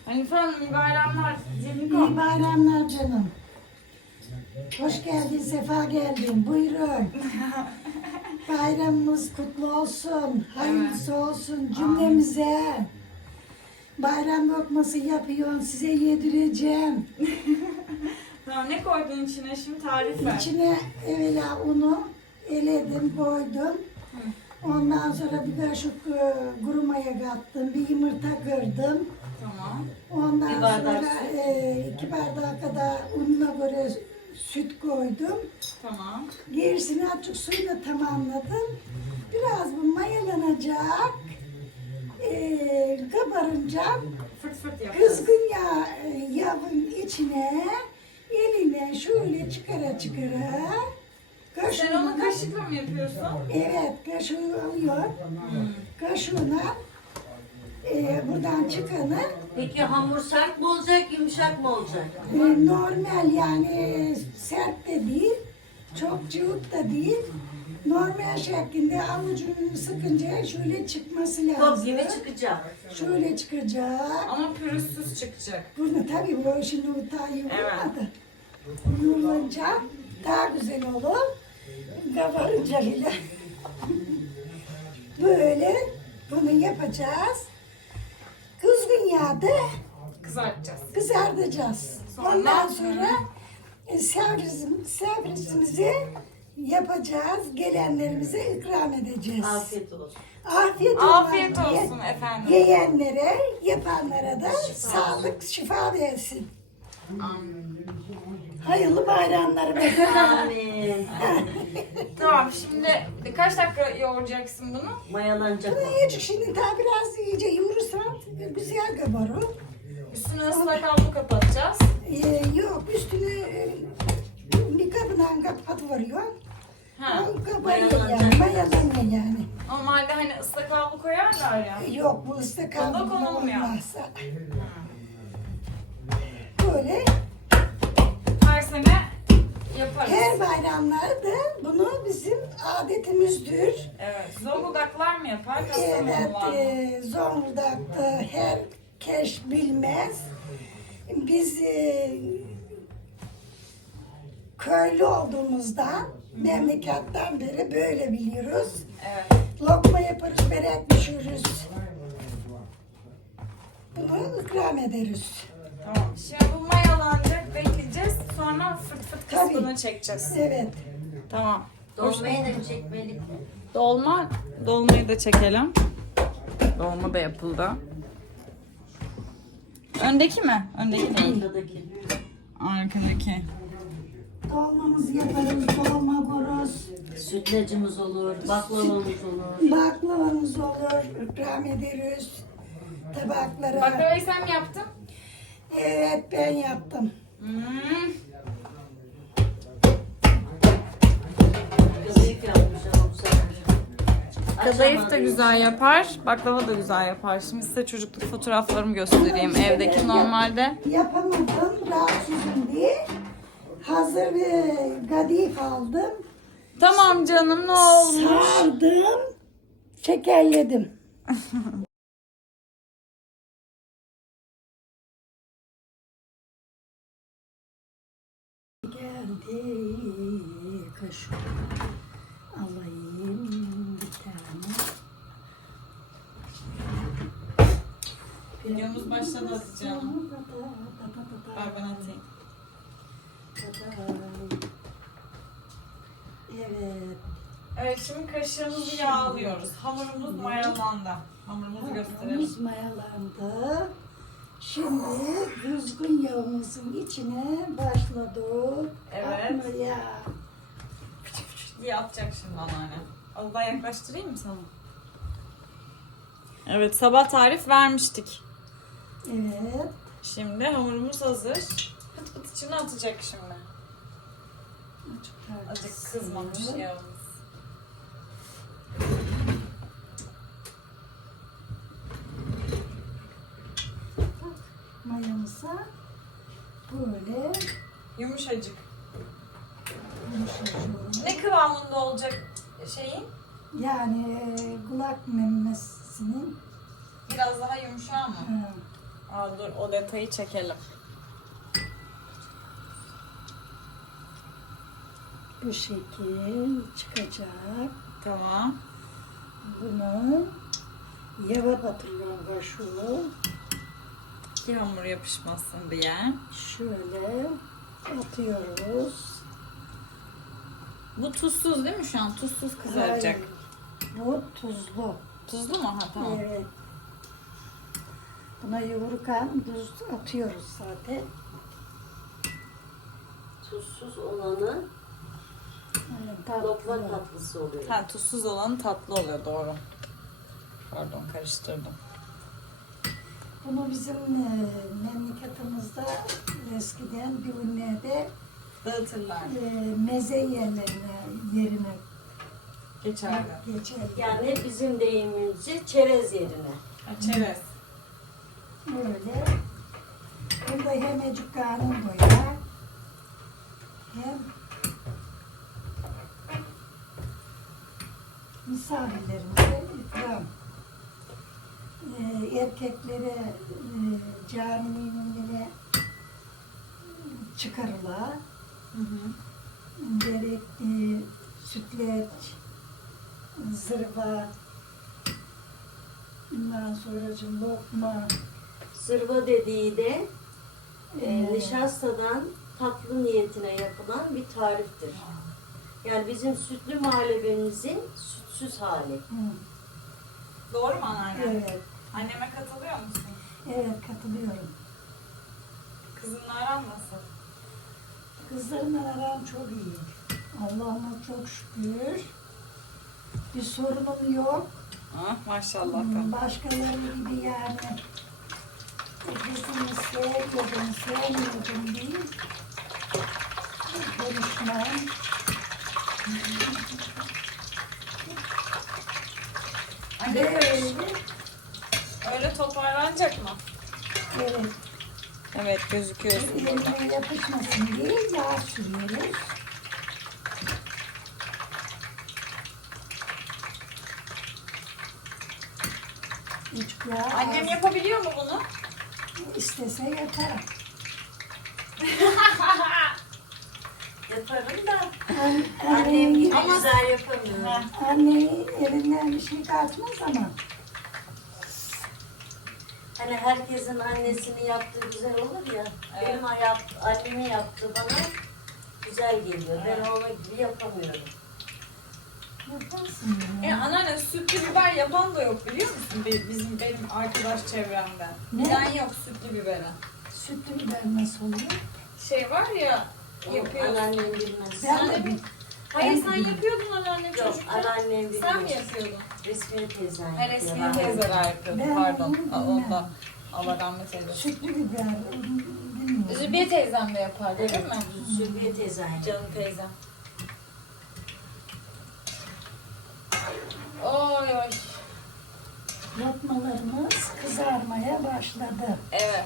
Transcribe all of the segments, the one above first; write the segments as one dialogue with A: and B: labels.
A: Hanife Hanım, iyi bayramlar.
B: İyi bayramlar canım. Hoş geldin, sefa geldin. Buyurun. Bayramımız kutlu olsun. Hayırlısı olsun cümlemize. Bayram lokması yapıyorum, size yedireceğim.
A: Tamam, ne koydun içine şimdi, tarif ver.
B: İçine evvela unu eledim, koydum. Ondan sonra bir kaşık kuru maya kattım, bir yumurta kırdım.
A: Tamam.
B: Ondan
C: Bir bardak
B: sonra 2 bardak kadar ununa göre süt koydum.
A: Tamam.
B: Gerisini açık suyla tamamladım. Biraz bu mayalanacak. Kabarınca
A: Fırt fırt yap.
B: kızgın yağın içine eline şöyle çıkara
A: Sen onu kaşıkla mı yapıyorsun?
B: Evet, kaşığı alıyor. Kaşığına buradan çıkanı
C: Peki hamur sert mi olacak, yumuşak mı olacak?
B: normal yani sert de değil, çok cıvık da değil. Normal şeklinde avucunu sıkınca şöyle çıkması
C: Top
B: lazım.
C: gibi çıkacak.
B: Şöyle çıkacak.
A: Ama pürüzsüz çıkacak.
B: Bunu tabii bu şimdi bu daha yoğurmadı. Yoğurunca daha güzel olur. Kabarınca bile. Böyle bunu yapacağız. Kızgın yağda
A: Kızartacağız.
B: kızartacağız.
A: Sonra?
B: Ondan sonra servisimizi yapacağız. Gelenlerimize ikram edeceğiz.
C: Afiyet olsun.
A: Afiyet olsun efendim.
B: Yiyenlere, yapanlara da sağlık, şifa versin. Hayırlı bayramlar efendim.
C: Amin.
A: Tamam, şimdi kaç dakika yoğuracaksın bunu?
C: Mayalanacak
B: Bunu
C: o.
B: yiyecek şimdi daha biraz iyice yoğurursan güzel kabarır.
A: Üstüne ıslak havlu kapatacağız.
B: Yok üstünü bir kabından kapatıveriyor.
A: Ha.
B: Kabarıyor yani, mayalanıyor yani.
A: Normalde hani ıslak havlu koyarlar ya.
B: Yok bu ıslak
A: Bunda
B: kabından
A: konulmuyor.
B: olmazsa. Böyle
A: Her sene yaparız.
B: her bayramlarda bunu bizim adetimizdir.
A: Evet. Zonguldaklar mı yapar?
B: Evet,
A: Kastamonular mı?
B: Zonguldak'ta herkes bilmez. Biz köylü olduğumuzdan memleketten beri böyle biliyoruz.
A: Evet.
B: Lokma yaparız, börek pişiririz. Bunu ikram ederiz.
A: Tamam. Şimdi bu mayalanacak, bekleyeceğiz. Sonra fırt fırt
B: Tabii.
A: kısmını çekeceğiz.
B: Evet.
A: Tamam.
C: Dolmayı da çekmelik mi?
A: Dolmayı da çekelim. Dolma da yapıldı. Öndeki mi? Öndeki değil.
C: Buradaki.
A: Arkadaki.
B: Dolmamızı yaparız, dolma koruz,
C: Sütlacımız olur, baklavamız olur.
B: baklavamız olur, ikram ederiz tabaklara.
A: Baklavayı sen mi yaptın?
B: Evet, ben yaptım.
C: Kızıyık yapmış ama bu sefer.
A: Kadayıf da güzel yapar, baklava da güzel yapar. Şimdi size çocukluk fotoğraflarımı göstereyim. Evdeki normalde.
B: Yapamadım, rahatsızım diye. Hazır bir kadayıf aldım.
A: Tamam canım, ne olmuş?
B: Sardım, şekerledim. Geldi kaşık. Alayım bir tane.
A: Videomuz başladı Hatice'm. Ver ben atayım.
B: Evet.
A: Evet, şimdi kaşığımızı yağlıyoruz. Hamurumuz mayalandı. Hamurumuzu gösterelim.
B: Hamurumuz mayalandı. Şimdi kızgın yağımızın içine başladık.
A: Evet.
B: Atmaya.
A: diye atacak şimdi anneanne. Az daha yaklaştırayım mı sana? Evet, sabah tarif vermiştik.
B: Evet.
A: Şimdi hamurumuz hazır. Pıt pıt içine atacak şimdi. Azıcık kızmamış yağımız.
B: Mayamıza böyle
A: Yumuşacık.
B: yumuşacık.
A: Ne kıvamında olacak şeyin?
B: Yani kulak memesinin
A: Biraz daha yumuşak mı? Aa, dur o detayı çekelim.
B: Bu şekil çıkacak.
A: Tamam.
B: Bunu yava batırıyorum şu.
A: Ki hamur yapışmasın diye.
B: Şöyle atıyoruz.
A: Bu tuzsuz değil mi şu an? Tuzsuz kızaracak.
B: Hayır, bu tuzlu.
A: Tuzlu mu? Ha tamam.
B: Evet. Buna yoğururken tuz atıyoruz zaten.
C: Tuzsuz olanı lokma tatlısı oluyor.
A: Ha, tuzsuz olan tatlı oluyor, doğru. Pardon, karıştırdım.
B: Bunu bizim memleketimizde eskiden düğünlerde
A: Dağıtırlar.
B: meze yerine
A: Geçerli.
B: geçer.
C: Yani bizim deyimimizce çerez yerine.
A: Ha, çerez.
B: Böyle. Burada hem ecik karnım doyar hem misafirlerimize ikram. Erkeklere caminin önüne çıkarırlar.
A: Hı hı.
B: Börekli, sütlaç, zırva, ondan sonra lokma.
C: Zırva dediği de
B: Evet.
C: nişastadan tatlı niyetine yapılan bir tariftir. Yani bizim sütlü muhallebimizin sütsüz hali.
B: Hı,
A: Doğru mu anneanne?
B: evet,
A: Anneme katılıyor musun?
B: evet katılıyorum.
A: Kızınla aran nasıl?
B: Kızlarımla aram çok iyi. Allah'ıma çok şükür. Bir sorunum yok.
A: Ah, maşallah. Tamam.
B: Başkaları gibi yani kızımı seviyordum, sevmiyordum değil. Konuşmam.
A: Anne,
B: Böyle.
A: öyle toparlanacak mı?
B: Evet.
A: Evet, gözüküyorsun burada.
B: Elime yapışmasın diye yağ sürüyoruz. Üç yağ
A: Annem
B: az.
A: yapabiliyor mu bunu?
B: İstese yapar.
C: Yaparım da
B: Annem
C: annem gibi
A: Ama-
C: güzel yapamıyor.
A: Ha.
B: Annenin elinden bir şey kaçmaz ama.
C: Hani herkesin annesinin yaptığı güzel olur ya.
A: Evet.
C: Benim annemin yaptığı bana güzel geliyor. Ben ona gibi yapamıyorum.
B: Yaparsın ya.
A: Anneanne, sütlü biber yapan da yok biliyor musun? Benim arkadaş çevremden.
B: Ne?
A: Bilen yok sütlü biberi.
B: Sütlü biber nasıl oluyor?
A: Şey var ya,
C: Yapıyor.
A: yapıyorsun.
C: Anneannem bilmez.
B: Ben de bir
A: Hayır, sen yapıyordun anneanne
C: Yok,
A: çocukken.
C: anneannem bilmez.
A: Sen mi yapıyordun?
C: Resmiye teyzen
A: Ha,
C: yapıyor.
A: resmi teyzeler yapıyordu,
B: Ben
A: pardon.
B: bunu bilmem.
A: Ondan. Allah rahmet eylesin.
B: sütlü biber bilmiyorum.
A: Zübeyye teyzem de yapardı değil
C: Evet,
A: mi?
C: Zülfiye teyzen yapıyor.
A: Canım teyzem. Oy oy.
B: Lokmalarımız kızarmaya başladı.
A: Evet.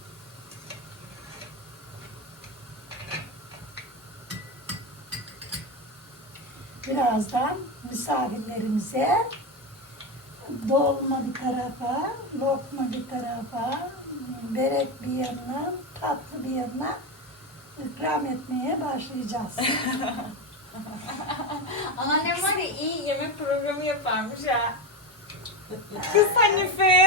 B: Birazdan misafirlerimize dolma bir tarafa, lokma bir tarafa, börek bir yanına, tatlı bir yanına ikram etmeye başlayacağız.
A: Anneannem var ya, iyi yemek programı yaparmış ha. Kız Hanife.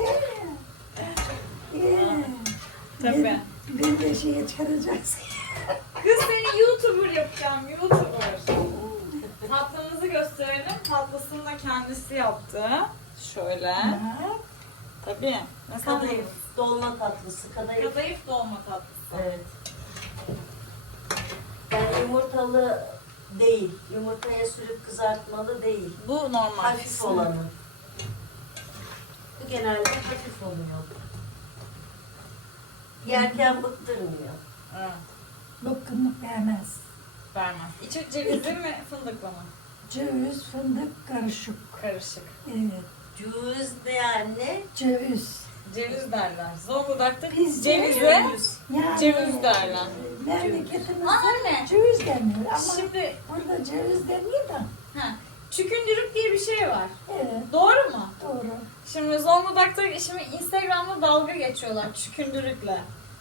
A: Tabii.
B: Bir de şeye çıkaracağız.
A: Kız, seni YouTuber yapacağım, YouTuber. Tatlımızı gösterelim. Tatlısını da kendisi yaptı. Şöyle.
B: Ha,
A: Tabii. Mesela
C: Kadayıf, dolma tatlısı, kadayıf.
A: kadayıf dolma tatlısı.
C: Evet. Yani yumurtalı değil, yumurtaya sürüp kızartmalı değil.
A: Bu normal.
C: Hafif olanı. Bu genelde hafif oluyor. Yerken bıktırmıyor.
A: Evet.
B: bıkkınlık vermez.
A: Vermez. İçi cevizli mi, fındıklı mı?
B: Ceviz, fındık karışık.
A: Karışık.
B: Evet,
C: Cüz ne anne?
B: ceviz.
A: Ceviz derler. Zonguldak'ta
B: Biz
A: cevize
B: Yani
A: ceviz derler.
B: memleketimizde
A: Anne.
B: ceviz deniyor ama
A: Şimdi
B: burada ceviz deniyor da.
A: ha, Çükündürük diye bir şey var.
B: Evet,
A: Doğru mu?
B: doğru.
A: Şimdi Zonguldak'ta şimdi Instagram'da dalga geçiyorlar çükündürükle.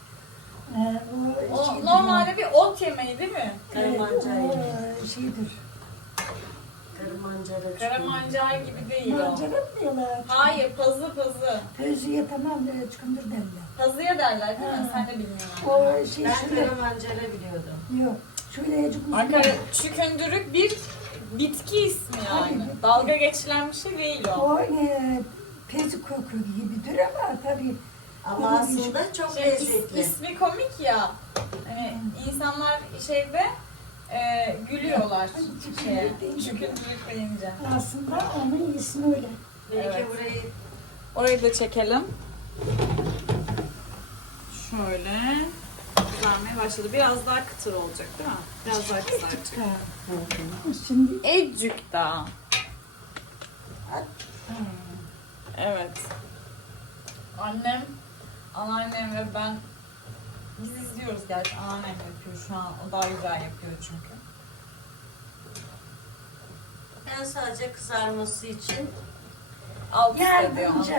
A: O
B: şeydir,
A: normalde bir ot yemeği değil mi?
C: Karamancar
B: o
C: yemeği.
B: şeydir.
C: Karamancara.
A: Karamancar gibi değil o.
B: Mancara mı diyorlar?
A: Hayır, pazı.
B: Tözüye tamam çıkındır derler.
A: Pazıya derler değil mi?
B: Ha.
A: Sen de bilmiyorsun.
B: O şey
C: Ben
B: şöyle,
C: karamancara biliyordum.
B: yok. Şöyle azıcık uzun.
A: Arkadaşlar çükündürük bir bitki ismi yani.
B: Tabii.
A: Dalga geçilen bir şey değil o.
B: O pezi koku gibidir ama tabii
C: Ama aslında çok
A: Şey,
C: lezzetli.
A: ismi komik ya. Hani insanlar şeyde gülüyorlar şeye, çükündürük deyince.
B: aslında onun ismi öyle.
C: Belki
A: Evet.
C: burayı
A: Orayı da çekelim. Şöyle kızarmaya başladı. Biraz daha kıtır olacak değil mi? Biraz daha kızaracak.
B: Şimdi
A: Ecük daha. Evet. Annem, anneannem ve ben biz izliyoruz gerçi. Anneannem yapıyor şu an. O daha güzel yapıyor çünkü.
C: ben sadece kızarması için
A: Alt üst ediyor.
B: Yardımcı.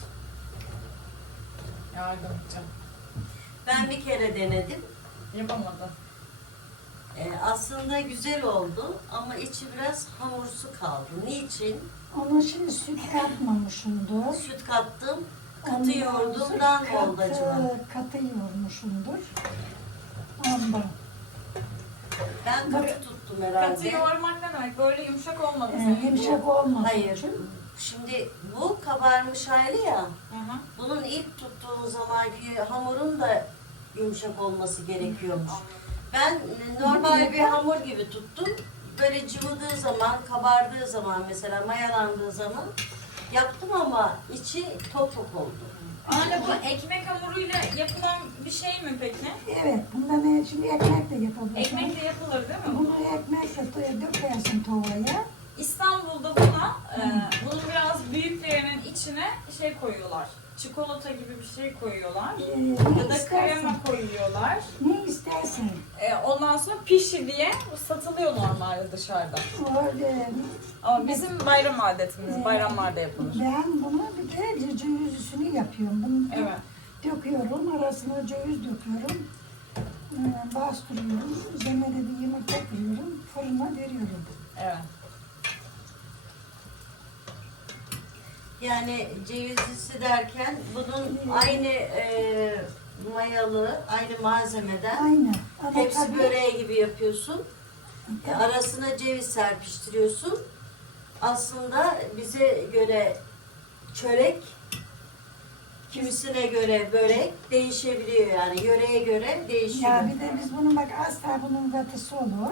A: Yardımcı.
C: ben bir kere denedim.
A: Yapamadım.
C: Aslında güzel oldu ama içi biraz hamursu kaldı. Niçin?
B: ona şimdi süt katmamışımdır.
C: Süt kattım. Katı yoğurdumdan mı oldu acaba?
B: Katı yoğurmuşumdur. Ondan.
C: Ben katı tuttum herhalde.
A: Katı yoğurmak ne demek? Böyle yumuşak olmadı senin.
B: Yumuşak olmadığı
C: Hayır.
B: için.
C: Şimdi bu kabarmış hali ya.
A: Hı hı.
C: Bunun ilk tuttuğun zamanki hamurun da yumuşak olması gerekiyormuş. Ben normal bir hamur gibi tuttum. Böyle cıvıdığı zaman, kabardığı zaman mesela mayalandığı zaman yaptım ama içi topuk oldu.
A: Anne bu ekmek hamuruyla yapılan bir şey mi peki?
B: Evet, bundan şimdi ekmek de yapabilirsin.
A: Ekmek de yapılır değil mi?
B: Bunu ekmekle dökersin tavaya.
A: İstanbul'da buna, bunun biraz büyüklerinin içine şey koyuyorlar. Çikolata gibi bir şey koyuyorlar. Ya
B: Ne
A: da
B: istersen.
A: krema koyuyorlar.
B: Ne istersen.
A: Ondan sonra pişi diye bu satılıyor normalde dışarıda.
B: Öyle.
A: Ama bizim bayram adetimiz, bayramlarda yapılır.
B: Ben bunu bir de cevizlisini yapıyorum. Bunu
A: Evet.
B: döküyorum, arasına ceviz döküyorum. Bastırıyorum. Üzerine de bir yumurta kırıyorum. Fırına veriyorum.
A: Evet.
C: Yani cevizlisi derken bunun aynı mayalı, aynı malzemeden
B: Aynı. Ama
C: tepsi
B: tabii-
C: böreği gibi yapıyorsun. Arasına ceviz serpiştiriyorsun. Aslında bize göre çörek, kimisine göre börek değişebiliyor yani yöreye göre değişiyor.
B: Ya bir de biz bunun bak asla bunun katısı olur.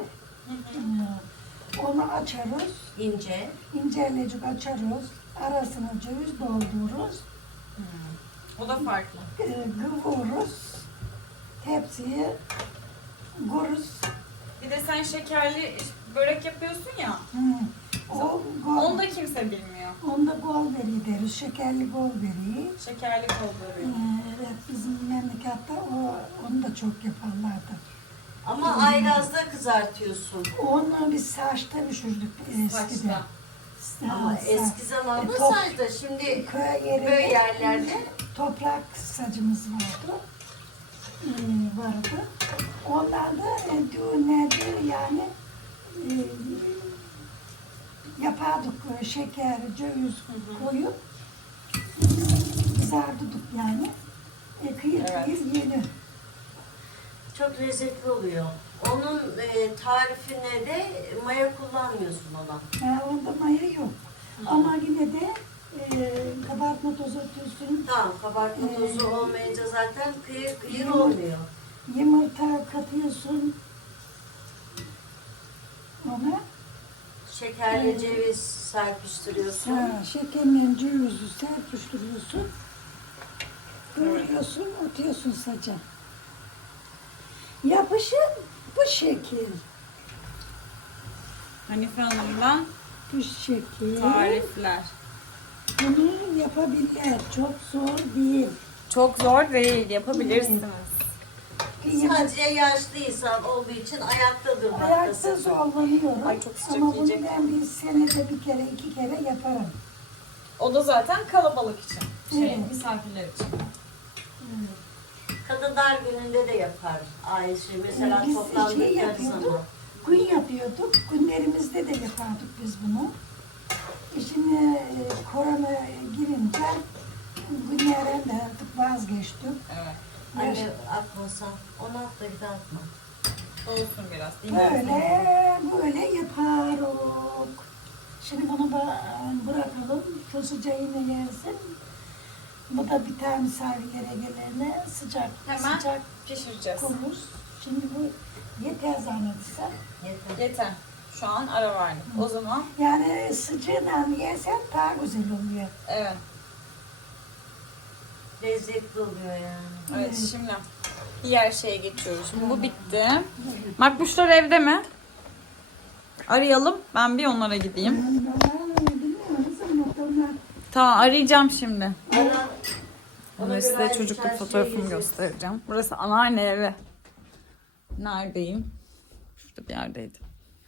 B: Onu açarız.
C: İnce.
B: İncelecik açarız. Arasına ceviz doldururuz.
A: O da farklı.
B: Kıvırırız. Tepsiye kuruz.
A: Bir de sen şekerli börek yapıyorsun ya.
B: O
A: Onu da kimse bilmiyor.
B: onda golberi deriz. Şekerli golberi.
A: Şekerli kol böreği.
B: Evet bizim memlekette onu da çok yaparlardı.
C: Ama ayrazda kızartıyorsun.
B: Onu biz saçta pişirdik eskiden.
A: Saçta.
C: Ama
B: Saç.
C: eski zamanda
B: Top-
C: saçta şimdi
B: Köy yerinde
C: böyle yerlerde
B: toprak sacımız vardı. Vardı. Onlar da düğünlerde yani yapardık şeker, ceviz koyup kızartırdık yani. Kıyır
A: Evet.
B: kıyır yenir.
C: çok lezzetli oluyor. Onun tarifine de maya kullanmıyorsun ona.
B: Onda maya yok. Ama yine de kabartma tozu atıyorsun.
C: Tamam, kabartma tozu olmayınca zaten kıyır kıyır olmuyor.
B: Yumurta katıyorsun. Ona
C: Şekerli ceviz serpiştiriyorsun.
B: şekerle cevizi serpiştiriyorsun. Kıvırıyorsun, atıyorsun saca. Yapışın bu şekil.
A: Hanife Hanım'dan
B: Bu şekil.
A: tarifler.
B: Bunu yapabilirler. Çok zor değil.
A: Çok zor değil, yapabilirsiniz.
C: Sadece yaşlıysan olduğu için ayakta durmaktasın.
B: Ayakta zorlanıyorum.
A: Ay, çok sıcak
B: Ama bunu
A: yiyecek.
B: ben bir senede bir kere, iki kere yaparım.
A: O da zaten kalabalık için.
B: Evet.
A: Misafirler için.
C: Kadınlar gününde de yapar Ayşe. Mesela
B: Biz
C: toplandıkları
B: şey yapıyorduk,
C: zaman.
B: gün yapıyorduk. Günlerimizde de yapardık biz bunu. Şimdi korona girince günlerden de artık vazgeçtik.
A: Evet.
C: Anne atmasan. Onu at da bir de atma.
A: Olsun biraz.
B: Böyle yaparız. Şimdi bunu da bırakalım. Tuzuca yine yersin. Bu da bir tane misafirlere gelene sıcak
A: Hemen
B: sıcak
A: pişireceğiz.
B: olur. Şimdi bu yeter zannedersem.
C: Yeter.
A: Yeter. Şu an ara verdik. O zaman
B: Yani sıcağından yersen daha güzel oluyor.
A: evet.
C: Lezzetli oluyor yani.
A: Evet, şimdi diğer şeye geçiyoruz. Şimdi bu bitti. Makbuşlar evde mi? Arayalım. Ben bir onlara gideyim.
B: Bilmiyorum ama onlar
A: Tamam, arayacağım şimdi.
C: Ara, ona
A: Ve
C: göre
A: size
C: ayrı
A: çocukluk
C: çarşıya
A: fotoğrafımı
C: gezeriz.
A: göstereceğim. Burası anneanne evi. Neredeyim? Şurada bir yerdeydim.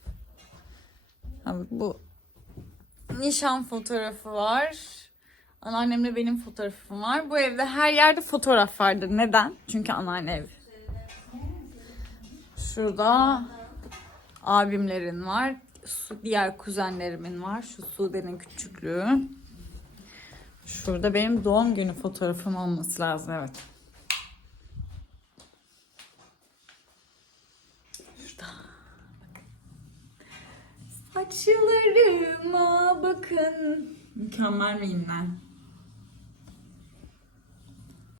A: Abi bu nişan fotoğrafı var. Anneannemle benim fotoğrafım var. Bu evde her yerde fotoğraf vardır. Neden? Çünkü anneanne evi. Şurada abimlerin var. Diğer kuzenlerimin var. Şu Sude'nin küçüklüğü. Şurada benim doğum günü fotoğrafım olması lazım. Evet. Şurada. Saçlarıma bakın. Mükemmel miyim ben?